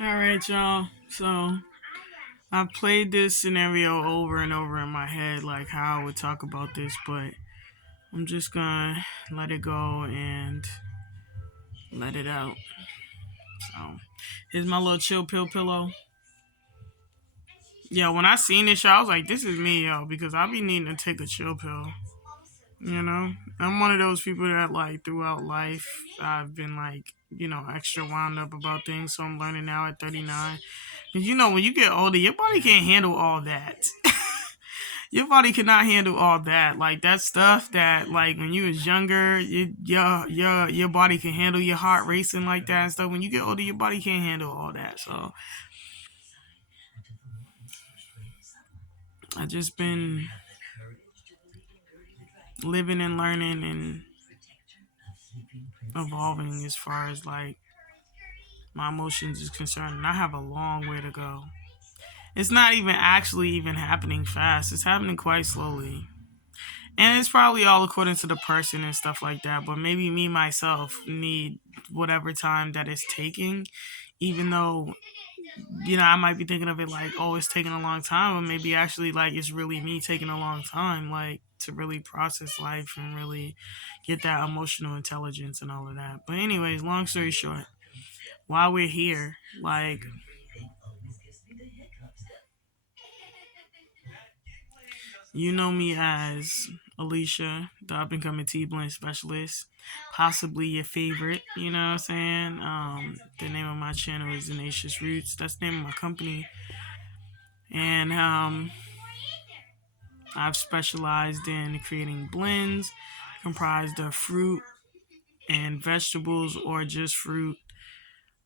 All right, y'all. So I've played this scenario over and over in my head, like how I would talk about this, but I'm just gonna let it go and let it out. So here's my little chill pill pillow. Yeah, when I seen this show, I was like, this is me, yo, because I be needing to take a chill pill. You know, I'm one of those people that like throughout life, I've been like, extra wound up about things. So I'm learning now at 39. And when you get older, your body can't handle all that. Your body cannot handle all that. Like that stuff that like when you was younger, your body can handle your heart racing like that and stuff. When you get older, your body can't handle all that. So I just been living and learning and evolving as far as like my emotions is concerned. And I have a long way to go. It's not even actually even happening fast. It's happening quite slowly. And it's probably all according to the person and stuff like that. But maybe me myself need whatever time that it's taking, even though I might be thinking of it like, oh, it's taking a long time, or maybe actually like it's really me taking a long time, like to really process life and really get that emotional intelligence and all of that. But anyways, long story short, while we're here, like you know me as Alicia, the up and coming tea blend specialist. Possibly your favorite, you know what I'm saying? The name of my channel is Tenacious Roots. That's the name of my company. And I've specialized in creating blends comprised of fruit and vegetables or just fruit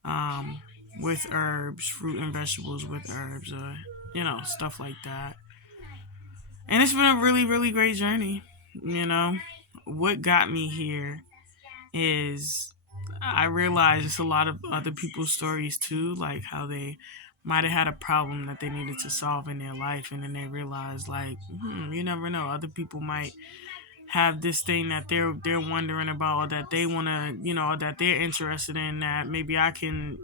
um, with herbs, fruit and vegetables with herbs, stuff like that. And it's been a really, really great journey. You know, what got me here is I realized it's a lot of other people's stories too, like how they might have had a problem that they needed to solve in their life, and then they realized, like, you never know, other people might have this thing that they're wondering about, or that they want to, or that they're interested in, that maybe I can,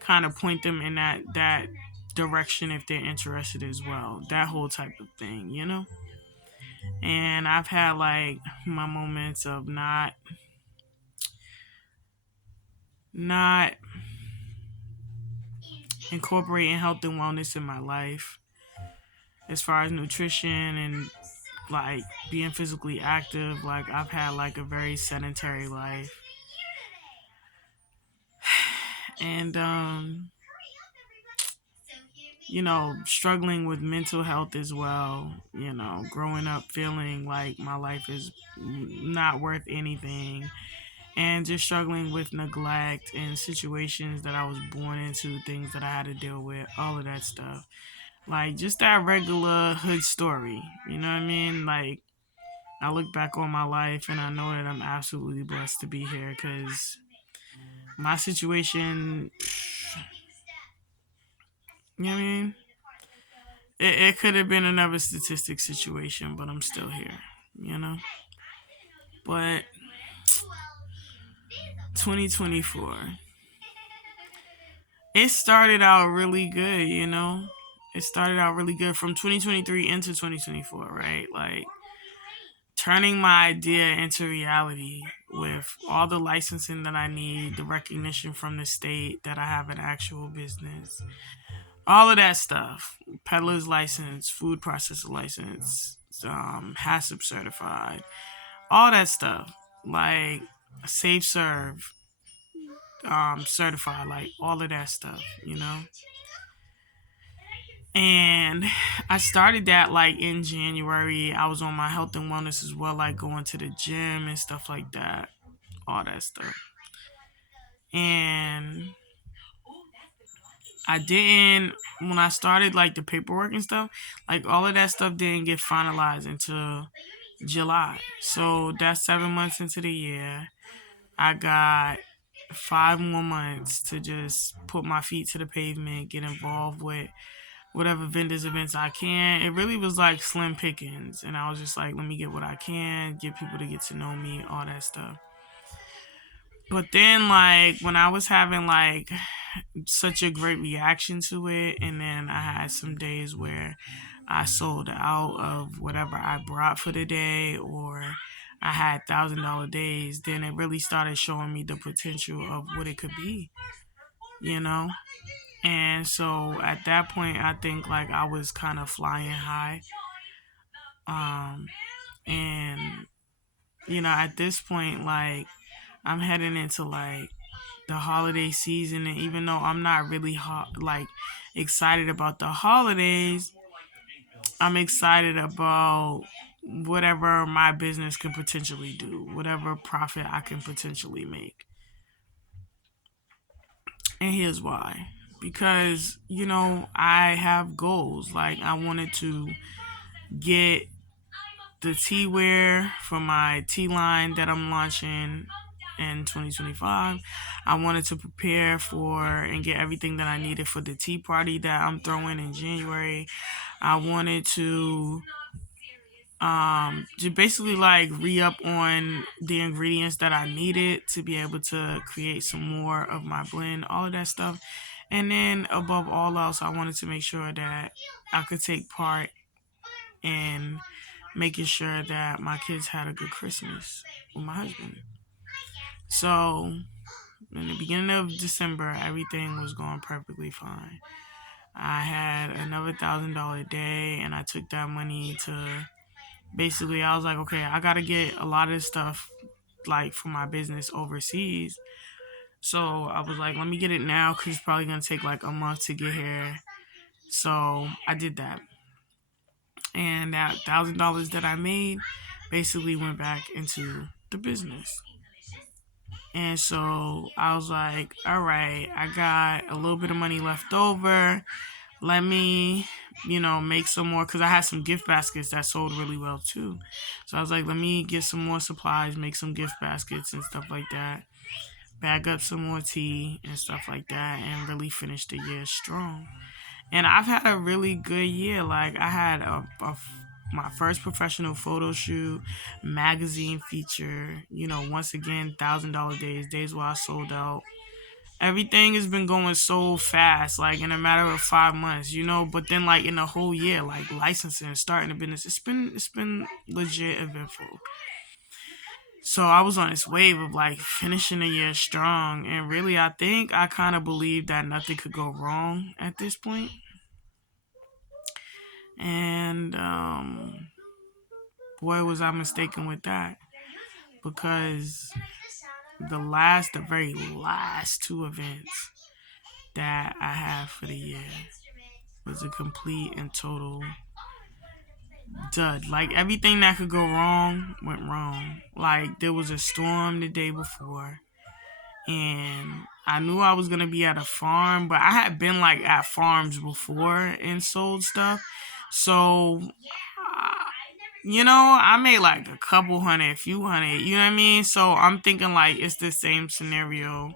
kind of point them in that direction if they're interested as well. That whole type of thing. And I've had like my moments of not incorporating health and wellness in my life as far as nutrition and like being physically active. Like I've had like a very sedentary life. And struggling with mental health as well, growing up feeling like my life is not worth anything, and just struggling with neglect and situations that I was born into, things that I had to deal with, all of that stuff. Like just that regular hood story, you know what I mean? Like I look back on my life and I know that I'm absolutely blessed to be here, because my situation, you know what I mean? It could have been another statistic situation, but I'm still here, you know? But 2024, it started out really good, It started out really good from 2023 into 2024, right? Like turning my idea into reality with all the licensing that I need, the recognition from the state that I have an actual business, all of that stuff. Peddler's license, food processor license, HACCP certified, all that stuff. Like Safe Serve, certified, like all of that stuff. And I started that like in January. I was on my health and wellness as well, like going to the gym and stuff like that, all that stuff. And I didn't, when I started like the paperwork and stuff, like all of that stuff didn't get finalized until July. So that's 7 months into the year. I got 5 more months to just put my feet to the pavement, get involved with whatever vendors events I can. It really was like slim pickings, and I was just like, let me get what I can, get people to get to know me, all that stuff. But then like when I was having like such a great reaction to it. And then I had some days where I sold out of whatever I brought for the day, or I had $1,000 days. Then it really started showing me the potential of what it could be, you know? And so at that point, I think like I was kind of flying high. Um, and, at this point, like I'm heading into like the holiday season, and even though I'm not really like excited about the holidays, I'm excited about whatever my business can potentially do, whatever profit I can potentially make. And here's why. Because, I have goals. Like I wanted to get the tea wear for my tea line that I'm launching in 2025. I wanted to prepare for and get everything that I needed for the tea party that I'm throwing in January. I wanted to basically like re-up on the ingredients that I needed to be able to create some more of my blend, all of that stuff. And then above all else, I wanted to make sure that I could take part in making sure that my kids had a good Christmas with my husband. So in the beginning of December, everything was going perfectly fine. I had another $1,000 day, and I took that money to basically, I was like, okay, I gotta get a lot of this stuff like for my business overseas. So I was like, let me get it now because it's probably gonna take like a month to get here. So I did that, and that $1,000 that I made basically went back into the business. And so I was like, all right, I got a little bit of money left over. Let me, make some more, because I had some gift baskets that sold really well too. So I was like, let me get some more supplies, make some gift baskets and stuff like that, bag up some more tea and stuff like that, and really finish the year strong. And I've had a really good year. Like I had my first professional photo shoot, magazine feature, once again, $1,000 days where I sold out. Everything has been going so fast, like in a matter of 5 months, but then like in the whole year, like licensing, starting a business, it's been legit eventful. So I was on this wave of like finishing the year strong, and really I think I kind of believe that nothing could go wrong at this point. And boy, was I mistaken with that, because the very last two events that I have for the year was a complete and total dud. Like everything that could go wrong went wrong. Like there was a storm the day before, and I knew I was gonna be at a farm, but I had been like at farms before and sold stuff. So I made like a couple hundred, a few hundred, you know what I mean? So I'm thinking like it's the same scenario.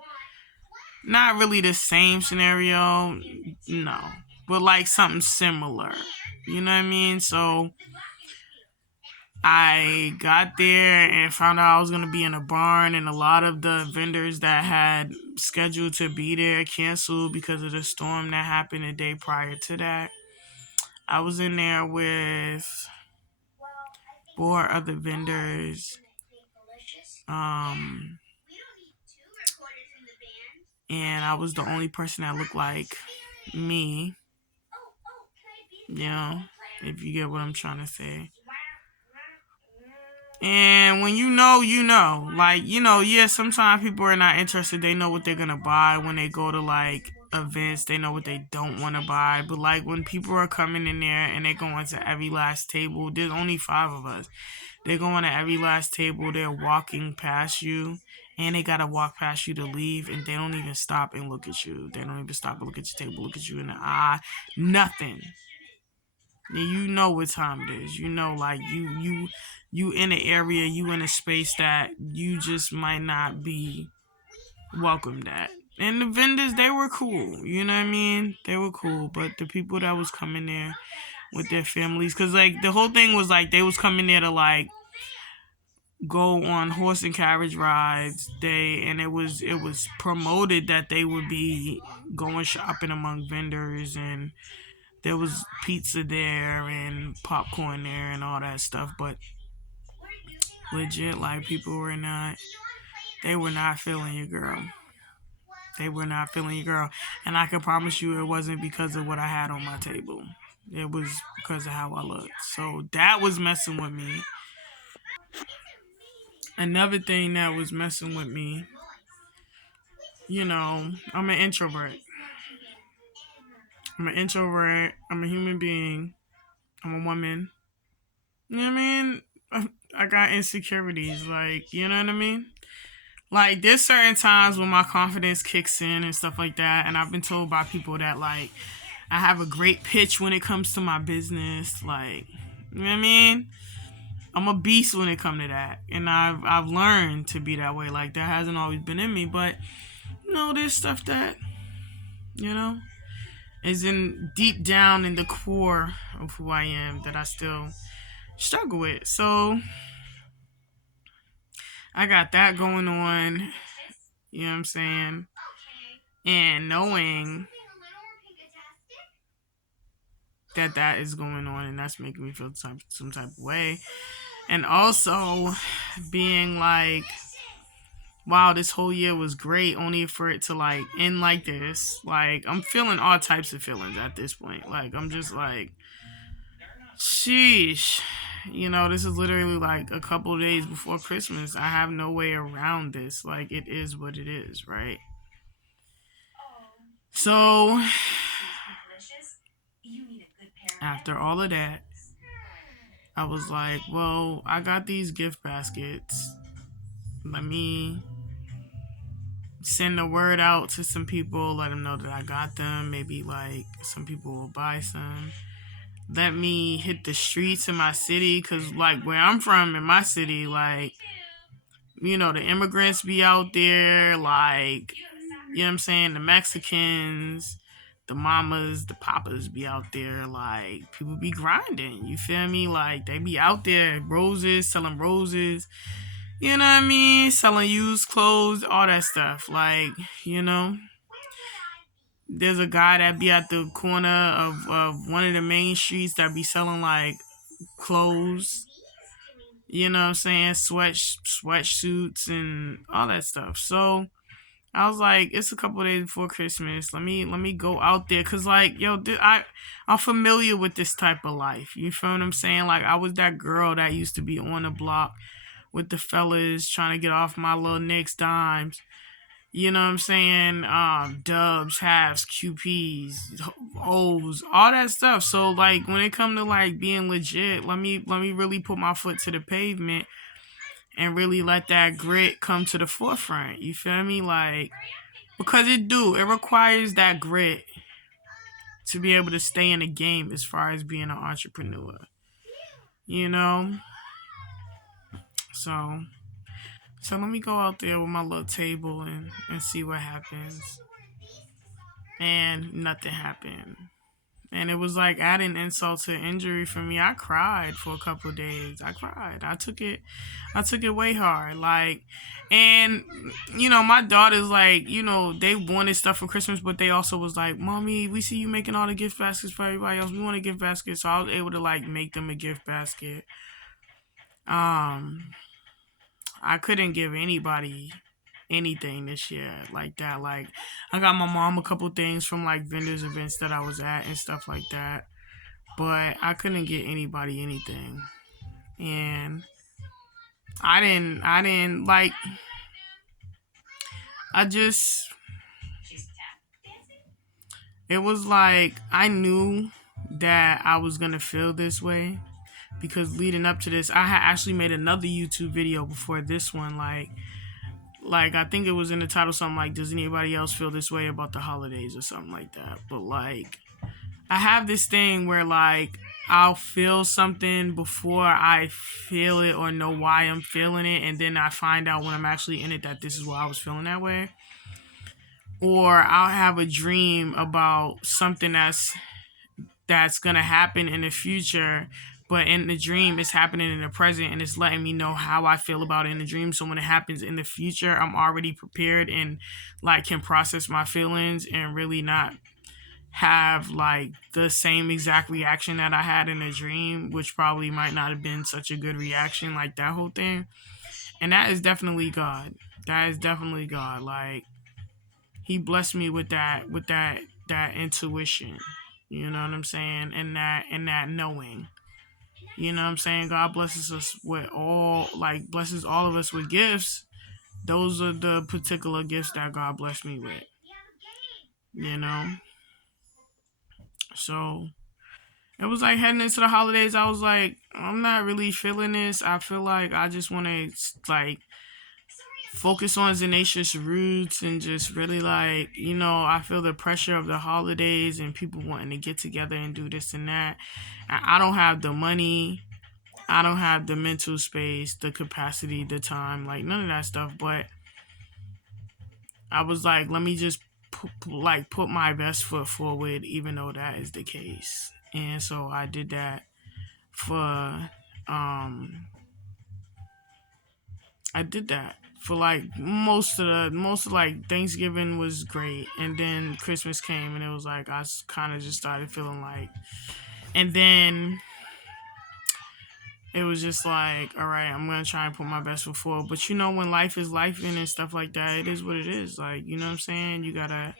Not really the same scenario, no, but like something similar, you know what I mean? So I got there and found out I was going to be in a barn, and a lot of the vendors that had scheduled to be there canceled because of the storm that happened the day prior to that. I was in there with four other vendors. And I was the only person that looked like me. If you get what I'm trying to say. And when you know, like, yeah, sometimes people are not interested. They know what they're going to buy when they go to like events. They know what they don't want to buy. But like when people are coming in there and they're going to every last table, there's only 5 of us. They're going to every last table. They're walking past you, and they got to walk past you to leave. And they don't even stop and look at you. They don't even stop and look at your table, look at you in the eye. Nothing. You know what time it is. Like you in an area, you in a space that you just might not be welcomed at. And the vendors, they were cool. You know what I mean? They were cool. But the people that was coming there with their families, because like the whole thing was like they was coming there to like go on horse and carriage rides. It was promoted that they would be going shopping among vendors, and there was pizza there and popcorn there and all that stuff. But legit, like, people were not, they were not feeling your girl. They were not feeling your girl. And I can promise you it wasn't because of what I had on my table. It was because of how I looked. So that was messing with me. Another thing that was messing with me, I'm an introvert. I'm an introvert. I'm a human being. I'm a woman. You know what I mean? I got insecurities. Like, you know what I mean? Like, there's certain times when my confidence kicks in and stuff like that. And I've been told by people that, like, I have a great pitch when it comes to my business. Like, you know what I mean? I'm a beast when it comes to that. And I've learned to be that way. Like, that hasn't always been in me. But, there's stuff that, you know, is in deep down in the core of who I am that I still struggle with. So I got that going on. You know what I'm saying? And knowing that is going on, and that's making me feel some type of way. And also being like, wow, this whole year was great, only for it to, like, end like this. Like, I'm feeling all types of feelings at this point. Like, I'm just like, sheesh. This is literally like a couple of days before Christmas. I have no way around this. Like, it is what it is, right? So after all of that, I was like, well, I got these gift baskets. Let me send a word out to some people, let them know that I got them. Maybe, like, some people will buy some. Let me hit the streets in my city, because, like, where I'm from in my city, like, the immigrants be out there, like, you know what I'm saying? The Mexicans, the mamas, the papas be out there, like, people be grinding, you feel me? Like, they be out there, selling roses, you know what I mean? Selling used clothes, all that stuff. Like, there's a guy that be at the corner of one of the main streets that be selling, like, clothes, you know what I'm saying? Sweatsuits and all that stuff. So I was like, it's a couple days before Christmas. Let me go out there, cause, like, I'm familiar with this type of life. You feel what I'm saying? Like, I was that girl that used to be on the block with the fellas trying to get off my little nicks, dimes. You know what I'm saying? Dubs, halves, QPs, O's, all that stuff. So, like, when it come to, like, being legit, let me really put my foot to the pavement and really let that grit come to the forefront. You feel me? Like, because it requires that grit to be able to stay in the game as far as being an entrepreneur. You know? So let me go out there with my little table and see what happens. And nothing happened. And it was like adding insult to injury for me. I cried for a couple of days. I cried. I took it way hard. Like, and my daughter's like, they wanted stuff for Christmas, but they also was like, Mommy, we see you making all the gift baskets for everybody else. We want a gift basket. So I was able to, like, make them a gift basket. I couldn't give anybody anything this year like that. Like, I got my mom a couple things from, like, vendors events that I was at and stuff like that, but I couldn't get anybody anything. And I didn't like, I just, it was like, I knew that I was gonna feel this way, because leading up to this, I had actually made another YouTube video before this one. Like, I think it was in the title something like, does anybody else feel this way about the holidays, or something like that. But, like, I have this thing where, like, I'll feel something before I feel it or know why I'm feeling it, and then I find out when I'm actually in it that this is why I was feeling that way. Or I'll have a dream about something that's gonna happen in the future, But in the dream, it's happening in the present, and it's letting me know how I feel about it in the dream. So when it happens in the future, I'm already prepared and like can process my feelings and really not have like the same exact reaction that I had in the dream, which probably might not have been such a good reaction, like that whole thing. And that is definitely God. That is definitely God. Like he blessed me with that intuition. You know what I'm saying? And that knowing. You know what I'm saying? God blesses us with blesses all of us with gifts. Those are the particular gifts that God blessed me with. You know? So it was like heading into the holidays, I was like, I'm not really feeling this. I feel like I just want to like focus on Zanacious roots and just really like, I feel the pressure of the holidays and people wanting to get together and do this and that. I don't have the money. I don't have the mental space, the capacity, the time, like none of that stuff. But I was like, let me just put my best foot forward, even though that is the case. And so I did that for I did that for like most of like Thanksgiving was great, and then Christmas came and it was like I kind of just started feeling like, and then it was just like, all right, I'm gonna try and put my best foot forward. But when life is life and stuff like that, it is what it is. Like, you know what I'm saying? You gotta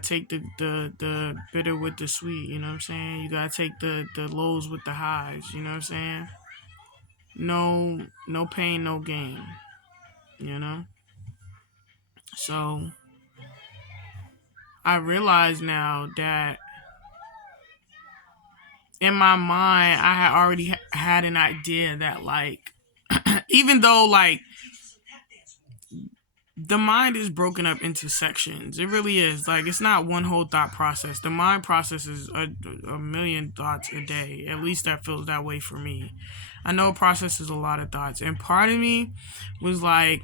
take the bitter with the sweet. You know what I'm saying? You gotta take the lows with the highs. You know what I'm saying? No pain, no gain. You know. So I realize now that in my mind, I had already had an idea that like, even though like the mind is broken up into sections. It really is. Like, it's not one whole thought process. The mind processes a million thoughts a day. At least that feels that way for me. I know it processes a lot of thoughts. And part of me was like,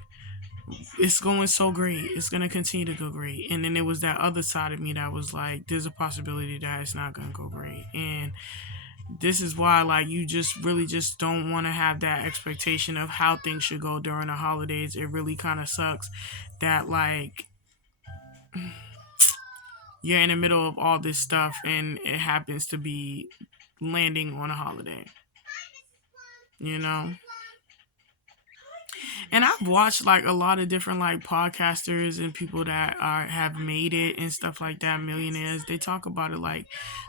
it's going so great. It's going to continue to go great. And then there was that other side of me that was like, there's a possibility that it's not going to go great. And this is why like you just really just don't want to have that expectation of how things should go during the holidays. It really kind of sucks that like you're in the middle of all this stuff and it happens to be landing on a holiday, you know. And I've watched like a lot of different like podcasters and people that have made it and stuff like that, millionaires. They talk about it like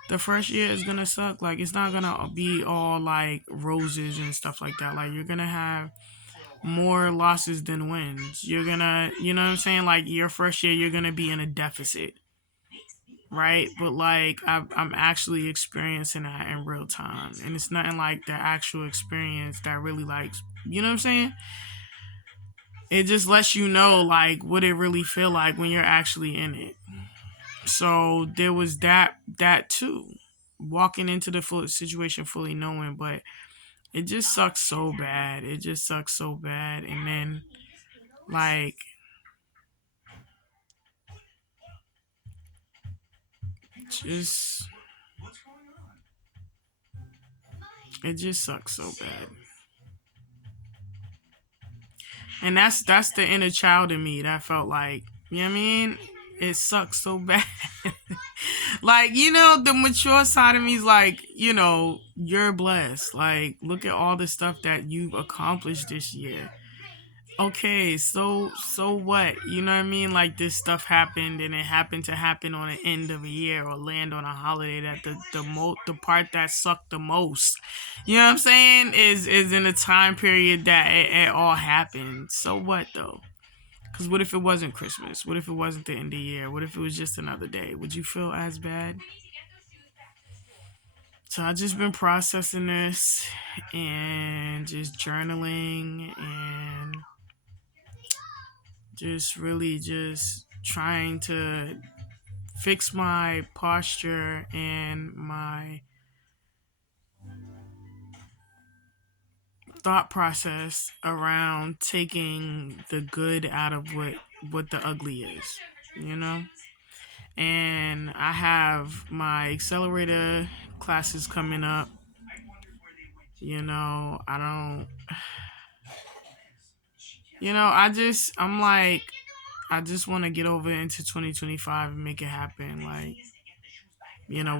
the first year is gonna suck. Like it's not gonna be all like roses and stuff like that. Like you're gonna have more losses than wins. You're gonna, you know what I'm saying? Like your first year, you're gonna be in a deficit, right? But like I'm actually experiencing that in real time, and it's nothing like the actual experience that really like, you know what I'm saying? It just lets you know like what it really feel like when you're actually in it. So there was that too, walking into the full situation fully knowing, but it just sucks so bad. It just sucks so bad, and then like just it just sucks so bad. And that's the inner child in me that felt like, you know what I mean? It sucks so bad. Like, the mature side of me is like, you're blessed. Like, look at all the stuff that you've accomplished this year. Okay, so what? You know what I mean? Like this stuff happened, and it happened to happen on the end of a year or land on a holiday. That the part that sucked the most, you know what I'm saying, is in a time period that it all happened. So what though? Because what if it wasn't Christmas? What if it wasn't the end of the year? What if it was just another day? Would you feel as bad? So I just been processing this and just journaling and just really just trying to fix my posture and my thought process around taking the good out of what the ugly is, you know. And I have my accelerator classes coming up I don't, I'm like, I just want to get over into 2025 and make it happen. Like,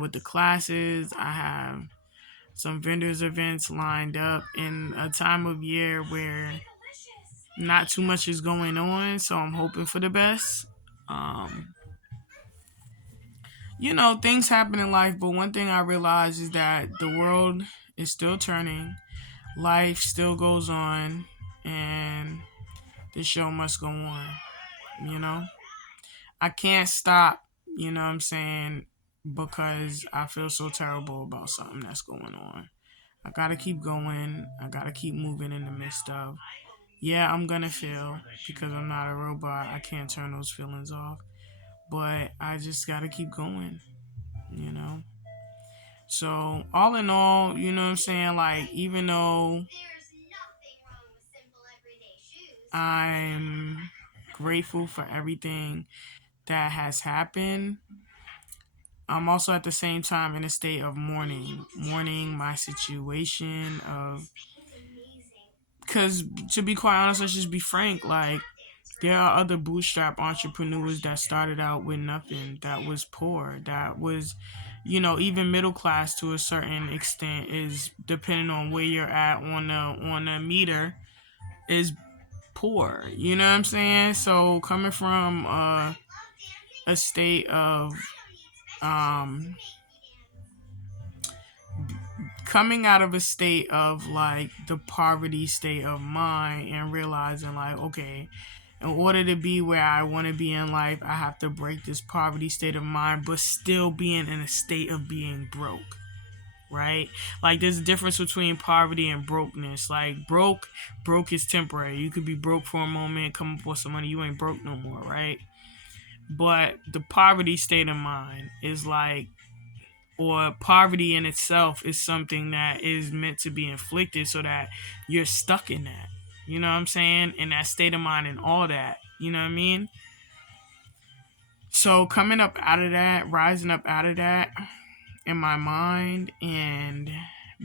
with the classes, I have some vendors events lined up in a time of year where not too much is going on, so I'm hoping for the best. Um, things happen in life, but one thing I realize is that the world is still turning, life still goes on, and the show must go on. You know, I can't stop, what I'm saying, because I feel so terrible about something that's going on. I gotta keep going. I gotta keep moving in the midst of. Yeah, I'm gonna feel because I'm not a robot. I can't turn those feelings off. But I just gotta keep going, you know? So, all in all, you know what I'm saying? Like, even though I'm grateful for everything that has happened, I'm also at the same time in a state of mourning my situation of, because to be quite honest, let's just be frank, like, there are other bootstrap entrepreneurs that started out with nothing, that was poor, that was, even middle class to a certain extent, is depending on where you're at on the meter, is poor. You know what I'm saying? So coming from a state of um coming out of a state of like the poverty state of mind and realizing like, okay, in order to be where I want to be in life, I have to break this poverty state of mind, but still being in a state of being broke, right? Like, there's a difference between poverty and brokenness. Like, broke is temporary. You could be broke for a moment, come up with some money, you ain't broke no more, right? But the poverty state of mind is like, or poverty in itself is something that is meant to be inflicted so that you're stuck in that. You know what I'm saying? In that state of mind and all that. You know what I mean? So coming up out of that, rising up out of that in my mind and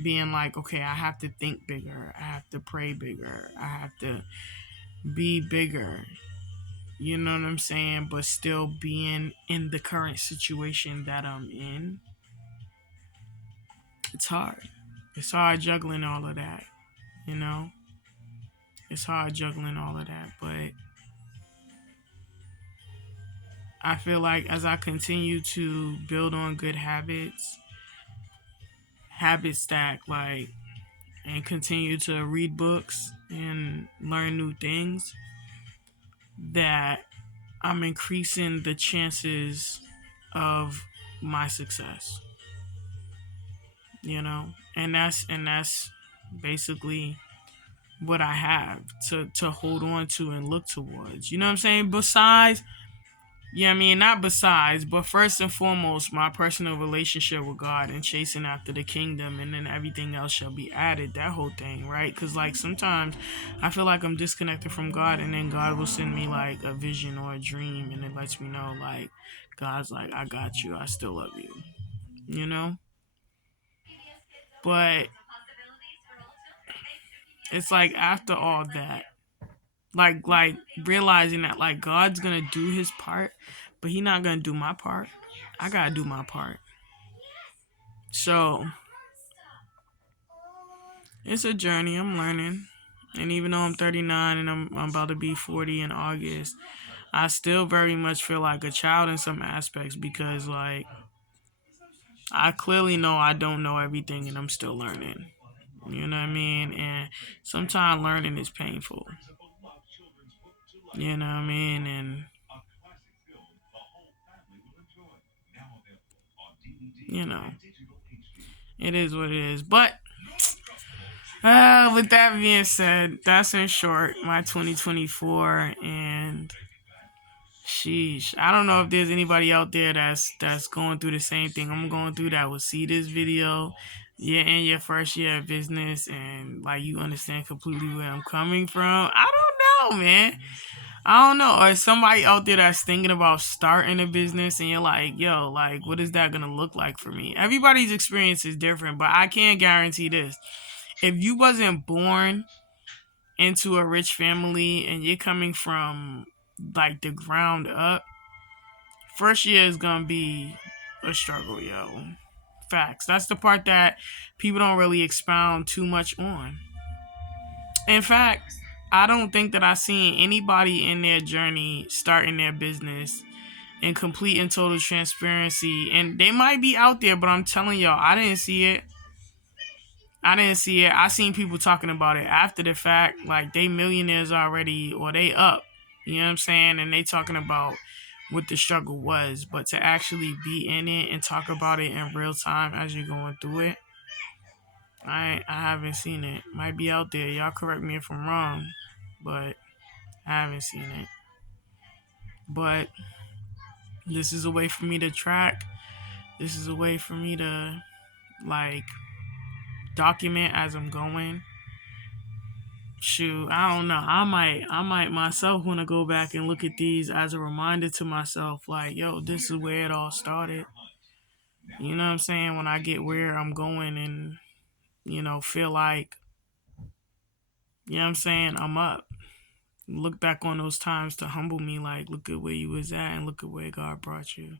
being like, okay, I have to think bigger. I have to pray bigger. I have to be bigger. You know what I'm saying? But still being in the current situation that I'm in. It's hard. It's hard juggling all of that, you know? It's hard juggling all of that, but I feel like as I continue to build on good habits that like, and continue to read books and learn new things, that I'm increasing the chances of my success, and that's basically what I have to hold on to and look towards. You know what I'm saying? Besides, yeah, I mean, not besides, but first and foremost, my personal relationship with God and chasing after the kingdom, and then everything else shall be added. That whole thing, right? Because, like, sometimes I feel like I'm disconnected from God, and then God will send me, like, a vision or a dream, and it lets me know, like, God's like, I got you. I still love you. You know? But it's like after all that, like realizing that like God's gonna do his part, but he not gonna do my part. I gotta do my part. So it's a journey. I'm learning, and even though I'm 39 and I'm about to be 40 in August, I still very much feel like a child in some aspects because like I clearly know I don't know everything and I'm still learning. You know what I mean? And sometimes learning is painful. You know what I mean? And you know, it is what it is. But with that being said, that's in short my 2024, and sheesh, I don't know if there's anybody out there that's going through the same thing I'm going through that will see this video. Yeah, in your first year of business, and like you understand completely where I'm coming from. I don't know, man. I don't know. Or somebody out there that's thinking about starting a business and you're like, yo, like, what is that going to look like for me? Everybody's experience is different, but I can't guarantee this. if you wasn't born into a rich family and you're coming from like the ground up, first year is gonna be a struggle, yo. Facts. That's the part that people don't really expound too much on. In fact, I don't think that I've seen anybody in their journey starting their business in complete and total transparency. And they might be out there, but I'm telling y'all, I didn't see it. I didn't see it. I seen people talking about it after the fact, like they millionaires already or they up. You know what I'm saying? And they talking about what the struggle was. But to actually be in it and talk about it in real time as you're going through it, I haven't seen it. Might be out there. Y'all correct me if I'm wrong, but I haven't seen it. But this is a way for me to track. This is a way for me to like document as I'm going. Shoot, I don't know. I might myself want to go back and look at these as a reminder to myself, like, yo, this is where it all started. You know what I'm saying? When I get where I'm going and, feel like, you know what I'm saying, I'm up. Look back on those times to humble me, like, look at where you was at and look at where God brought you.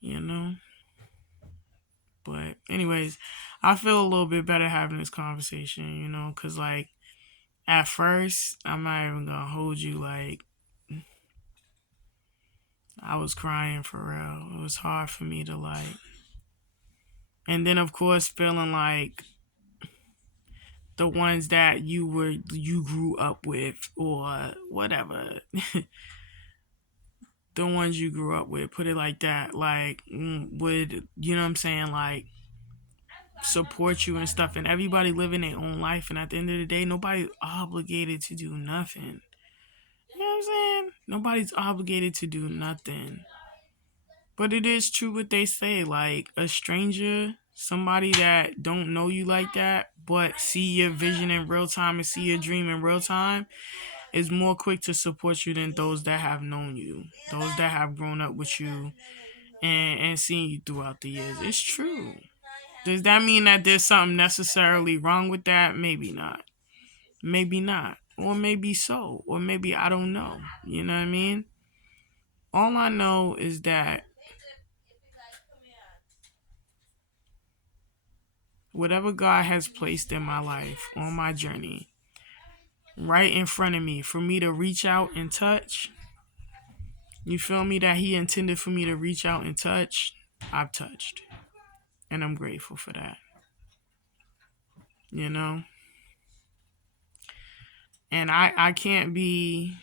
You know? But anyways, I feel a little bit better having this conversation, because like at first, I'm not even gonna hold you, like I was crying for real. It was hard for me to like, and then of course feeling like the ones that you grew up with or whatever, the ones you grew up with, put it like that, like would, you know what I'm saying, like support you and stuff, and everybody living their own life, and at the end of the day, nobody's obligated to do nothing. You know what I'm saying? Nobody's obligated to do nothing. But it is true what they say, like a stranger, somebody that don't know you like that, but see your vision in real time and see your dream in real time, is more quick to support you than those that have known you, those that have grown up with you and seen you throughout the years. It's true. Does that mean that there's something necessarily wrong with that? Maybe not. Maybe not. Or maybe so. Or maybe I don't know. You know what I mean? All I know is that whatever God has placed in my life on my journey, right in front of me, for me to reach out and touch, you feel me, that He intended for me to reach out and touch, I've touched. And I'm grateful for that. You know? And I can't be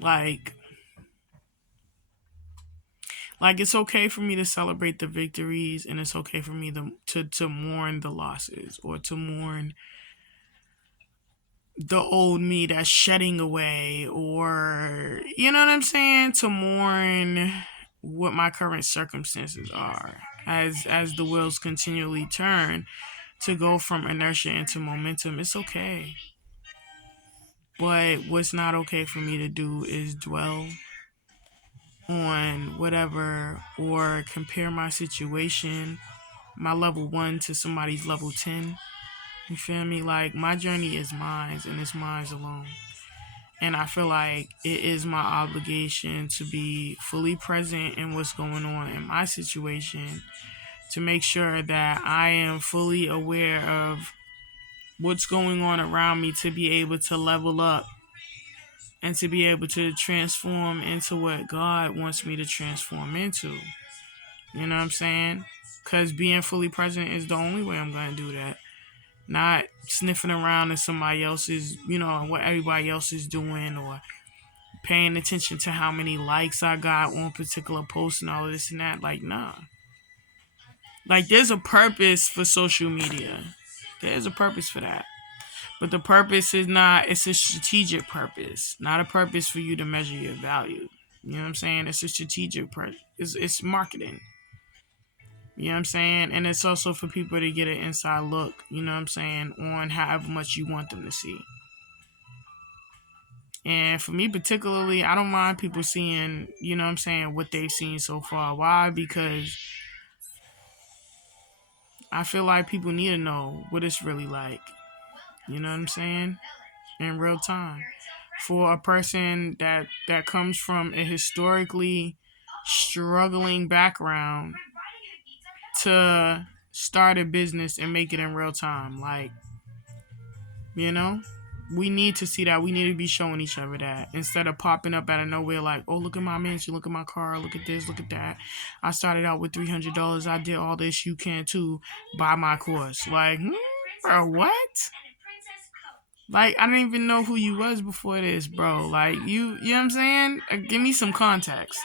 like it's okay for me to celebrate the victories, and it's okay for me to mourn the losses, or to mourn the old me that's shedding away, or you know what I'm saying, to mourn what my current circumstances are, as the wheels continually turn to go from inertia into momentum. It's okay. But what's not okay for me to do is dwell on whatever, or compare my situation, my level 1 to somebody's level 10. You feel me? Like, my journey is mine, and it's mine alone. And I feel like it is my obligation to be fully present in what's going on in my situation, to make sure that I am fully aware of what's going on around me, to be able to level up and to be able to transform into what God wants me to transform into. You know what I'm saying? Because being fully present is the only way I'm going to do that. Not sniffing around in somebody else's, what everybody else is doing, or paying attention to how many likes I got on particular posts and all of this and that. Like, nah. Like, there's a purpose for social media. There's a purpose for that. But the purpose is not, it's a strategic purpose, not a purpose for you to measure your value. You know what I'm saying? It's a strategic purpose. It's marketing. You know what I'm saying? And it's also for people to get an inside look, you know what I'm saying, on however much you want them to see. And for me particularly, I don't mind people seeing, you know what I'm saying, what they've seen so far. Why? Because I feel like people need to know what it's really like. You know what I'm saying? In real time. For a person that comes from a historically struggling background to start a business and make it in real time. Like, you know? We need to see that. We need to be showing each other that instead of popping up out of nowhere like, oh, look at my mansion, look at my car, look at this, look at that. I started out with $300. I did all this. You can too. Buy my course. Like, bro, what? Like, I didn't even know who you was before this, bro. Like, you know what I'm saying? Give me some context.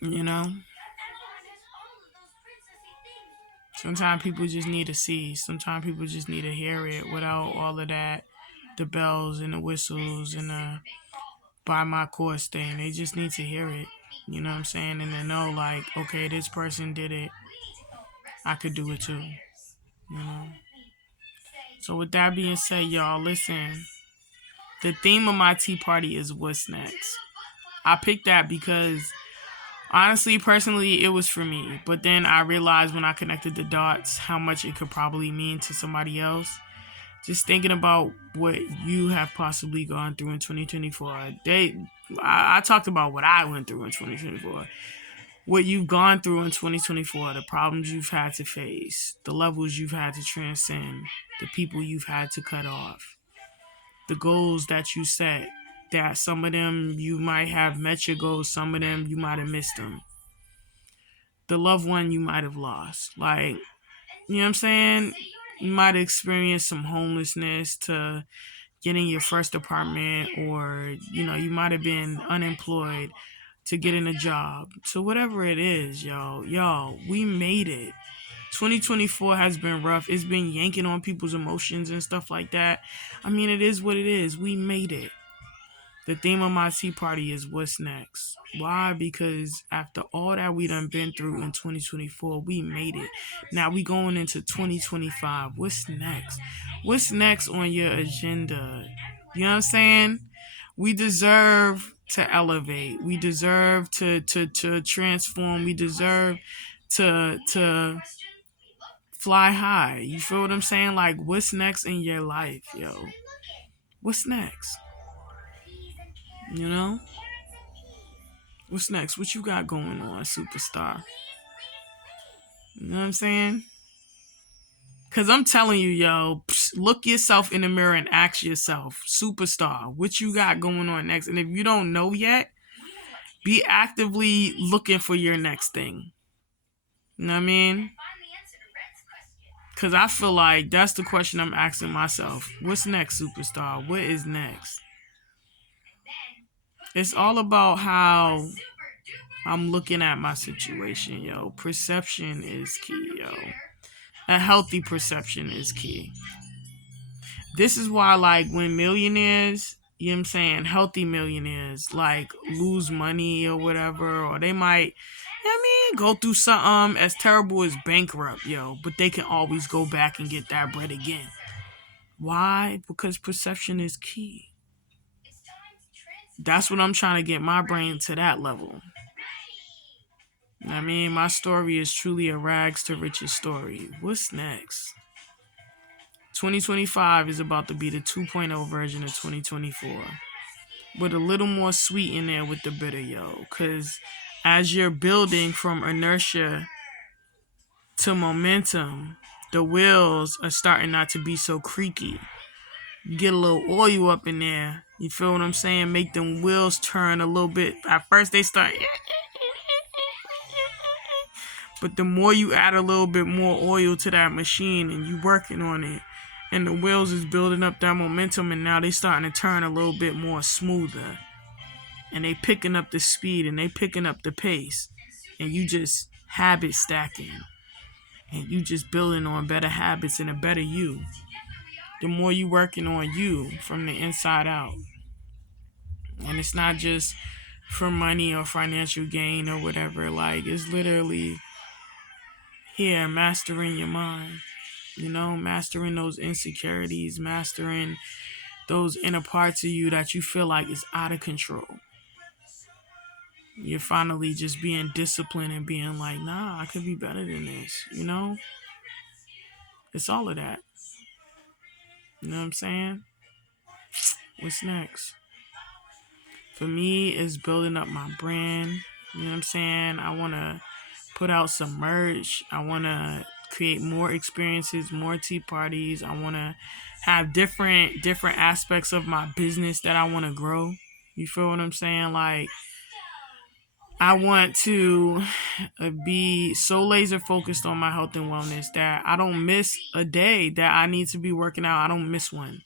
You know? Sometimes people just need to see. Sometimes people just need to hear it without all of that, the bells and the whistles and the buy my course thing. They just need to hear it. You know what I'm saying? And they know, like, okay, this person did it. I could do it too. You know? So with that being said, y'all, listen. The theme of my tea party is what's next. I picked that because honestly, personally, it was for me. But then I realized when I connected the dots how much it could probably mean to somebody else. Just thinking about what you have possibly gone through in 2024. I talked about what I went through in 2024. What you've gone through in 2024, the problems you've had to face, the levels you've had to transcend, the people you've had to cut off, the goals that you set, that some of them you might have met your goals, some of them you might have missed them. The loved one you might have lost. Like, you know what I'm saying? You might have experienced some homelessness to getting your first apartment, or, you know, you might have been unemployed to getting a job. So whatever it is, y'all, we made it. 2024 has been rough. It's been yanking on people's emotions and stuff like that. I mean, it is what it is. We made it. The theme of my tea party is what's next. Why? Because after all that we done been through in 2024, we made it. Now we going into 2025. What's next? What's next on your agenda? You know what I'm saying? We deserve to elevate. We deserve to transform. We deserve to fly high. You feel what I'm saying? Like, what's next in your life, yo? What's next? You know? What's next? What you got going on, superstar? You know what I'm saying? Because I'm telling you, yo, look yourself in the mirror and ask yourself, superstar, what you got going on next? And if you don't know yet, be actively looking for your next thing. You know what I mean? Because I feel like that's the question I'm asking myself. What's next, superstar? What is next? It's all about how I'm looking at my situation, yo. Perception is key, yo. A healthy perception is key. This is why, like, when millionaires, you know what I'm saying, healthy millionaires, like, lose money or whatever, or they might, you know what I mean, go through something as terrible as bankrupt, yo, but they can always go back and get that bread again. Why? Because perception is key. That's what I'm trying to get my brain to that level. You know what I mean? My story is truly a rags to riches story. What's next? 2025 is about to be the 2.0 version of 2024. With a little more sweet in there with the bitter, yo. Because as you're building from inertia to momentum, the wheels are starting not to be so creaky. You get a little oil up in there. You feel what I'm saying? Make them wheels turn a little bit. At first they start... But the more you add a little bit more oil to that machine and you working on it, and the wheels is building up that momentum, and now they starting to turn a little bit more smoother. And they picking up the speed and they picking up the pace. And you just habit stacking. And you just building on better habits and a better you. The more you working on you from the inside out. And it's not just for money or financial gain or whatever. Like, it's literally here, mastering your mind. You know, mastering those insecurities, mastering those inner parts of you that you feel like is out of control. You're finally just being disciplined and being like, nah, I could be better than this, you know? It's all of that. You know what I'm saying? What's next? For me, it's building up my brand. You know what I'm saying? I want to put out some merch. I want to create more experiences, more tea parties. I want to have different aspects of my business that I want to grow. You feel what I'm saying? Like, I want to be so laser focused on my health and wellness that I don't miss a day that I need to be working out. I don't miss one.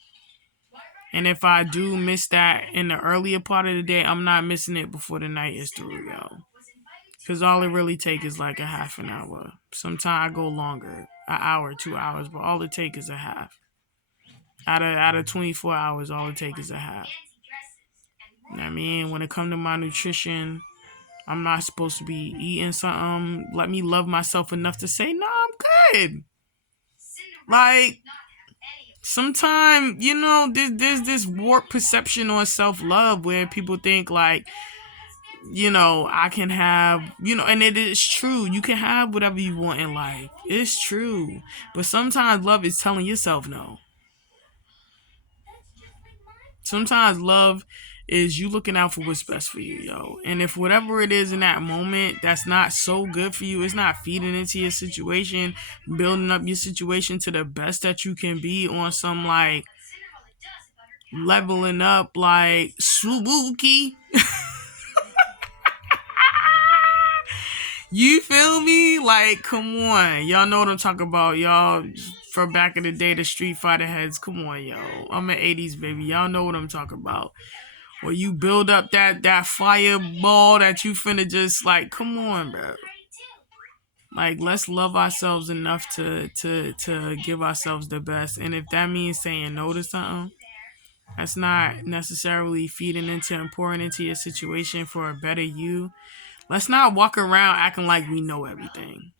And if I do miss that in the earlier part of the day, I'm not missing it before the night is through, yo. Because all it really takes is like a half an hour. Sometimes I go longer, an hour, 2 hours, but all it takes is a half. Out of 24 hours, all it takes is a half. You know what I mean? When it comes to my nutrition, I'm not supposed to be eating something. Let me love myself enough to say, no, I'm good. Like, sometimes, there's this warped perception on self-love where people think like, I can have, and it is true. You can have whatever you want in life. It's true. But sometimes love is telling yourself no. Sometimes love is you looking out for what's best for you, yo. And if whatever it is in that moment that's not so good for you, it's not feeding into your situation, building up your situation to the best that you can be on some like leveling up like spooky. You feel me? Like, come on. Y'all know what I'm talking about. Y'all, from back in the day, the Street Fighter heads. Come on, yo. I'm an 80s baby. Y'all know what I'm talking about. Where you build up that fireball that you finna just, like, come on, bro. Like, let's love ourselves enough to give ourselves the best. And if that means saying no to something, that's not necessarily feeding into and pouring into your situation for a better you. Let's not walk around acting like we know everything.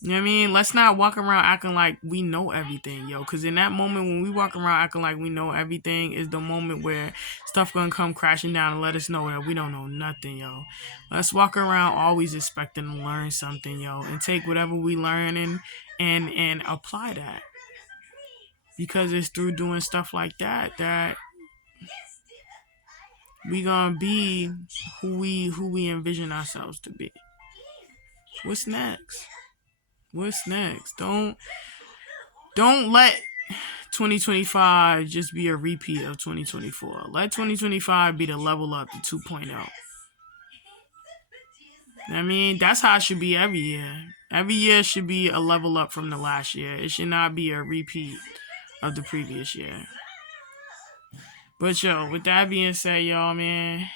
You know what I mean? Let's not walk around acting like we know everything, yo. Because in that moment when we walk around acting like we know everything is the moment where stuff gonna come crashing down and let us know that we don't know nothing, yo. Let's walk around always expecting to learn something, yo. And take whatever we learn and apply that. Because it's through doing stuff like that we gonna be who we envision ourselves to be. What's next? What's next? Don't let 2025 just be a repeat of 2024. Let 2025 be the level up to 2.0. I mean, that's how it should be every year. Every year should be a level up from the last year. It should not be a repeat of the previous year. But yo, with that being said, y'all, man,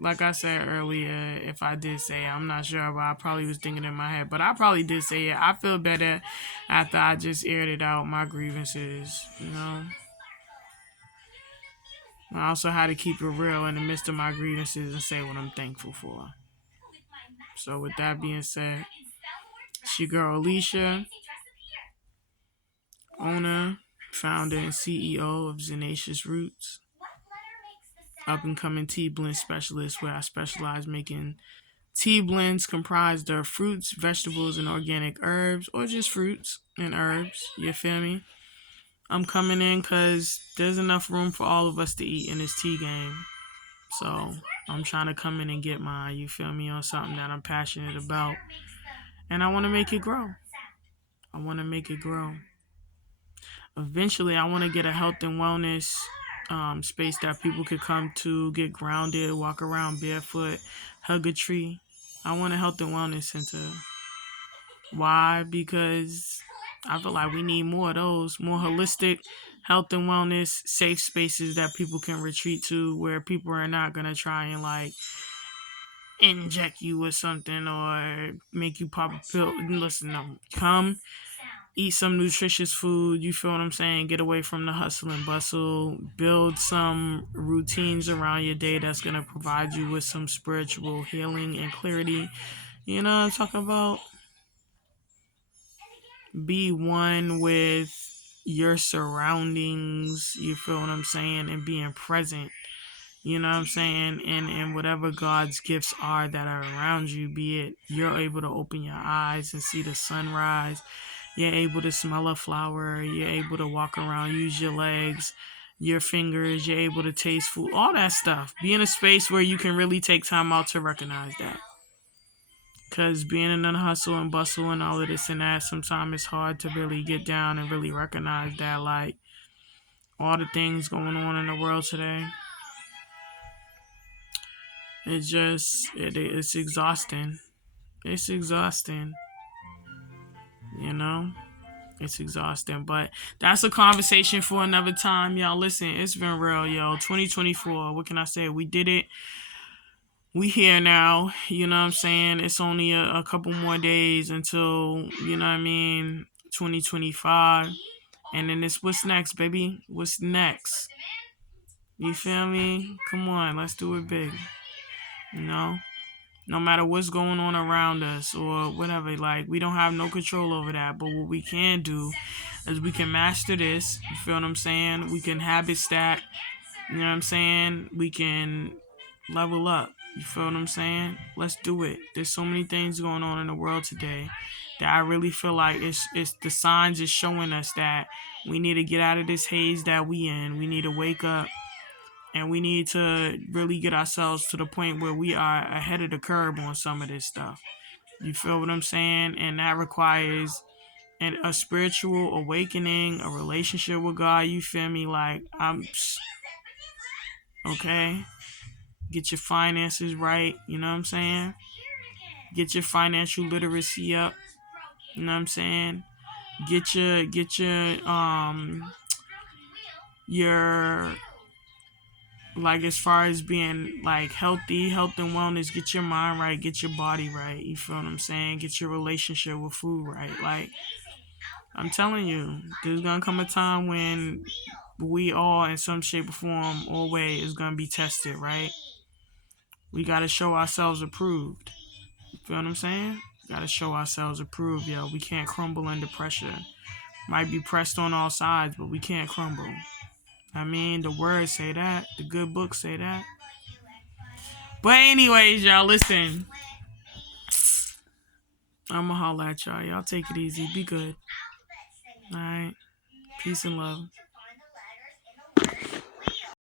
like I said earlier, if I did say it, I'm not sure, but I probably was thinking in my head. But I probably did say it. I feel better after I just aired it out, my grievances, I also had to keep it real in the midst of my grievances and say what I'm thankful for. So with that being said, it's your girl Alicia, owner, founder, and CEO of Zenacious Roots, up and coming tea blend specialist where I specialize making tea blends comprised of fruits, vegetables, and organic herbs, or just fruits and herbs. You feel me? I'm coming in because there's enough room for all of us to eat in this tea game. So I'm trying to come in and get mine, you feel me, on something that I'm passionate about. And I want to make it grow. I want to make it grow. Eventually, I want to get a health and wellness space that people could come to, get grounded, walk around barefoot, hug a tree. I want a health and wellness center. Why? Because I feel like we need more of those, more holistic health and wellness safe spaces that people can retreat to, where people are not going to try and like inject you with something or make you pop a pill. Listen, no, come eat some nutritious food. You feel what I'm saying? Get away from the hustle and bustle. Build some routines around your day that's going to provide you with some spiritual healing and clarity. You know what I'm talking about? Be one with your surroundings. You feel what I'm saying? And being present. You know what I'm saying? And whatever God's gifts are that are around you, be it you're able to open your eyes and see the sunrise, you're able to smell a flower, you're able to walk around, use your legs, your fingers, you're able to taste food, all that stuff. Be in a space where you can really take time out to recognize that. Because being in the hustle and bustle and all of this and that, sometimes it's hard to really get down and really recognize that, like, all the things going on in the world today. It's exhausting. It's exhausting. You know? It's exhausting. But that's a conversation for another time. Y'all, listen, it's been real, yo. 2024, what can I say? We did it. We here now. You know what I'm saying? It's only a couple more days until, you know what I mean, 2025. And then it's what's next, baby? What's next? You feel me? Come on, let's do it big. You know? No matter what's going on around us or whatever, like, we don't have no control over that. But what we can do is we can master this. You feel what I'm saying? We can habit stack. You know what I'm saying? We can level up. You feel what I'm saying? Let's do it. There's so many things going on in the world today that I really feel like it's the signs is showing us that we need to get out of this haze that we in. We need to wake up. And we need to really get ourselves to the point where we are ahead of the curve on some of this stuff. You feel what I'm saying? And that requires a spiritual awakening, a relationship with God. You feel me? Like, okay. Get your finances right. You know what I'm saying? Get your financial literacy up. You know what I'm saying? Your like, as far as being like health and wellness, get your mind right, get your body right. You feel what I'm saying? Get your relationship with food right. Like, I'm telling you, there's gonna come a time when we all, in some shape or form or way, is gonna be tested, right? We gotta show ourselves approved. You feel what I'm saying? Gotta show ourselves approved, yo. We can't crumble under pressure. Might be pressed on all sides, but we can't crumble. I mean, the words say that. The good books say that. But anyways, y'all, listen. I'ma holla at y'all. Y'all take it easy. Be good. Alright. Peace and love.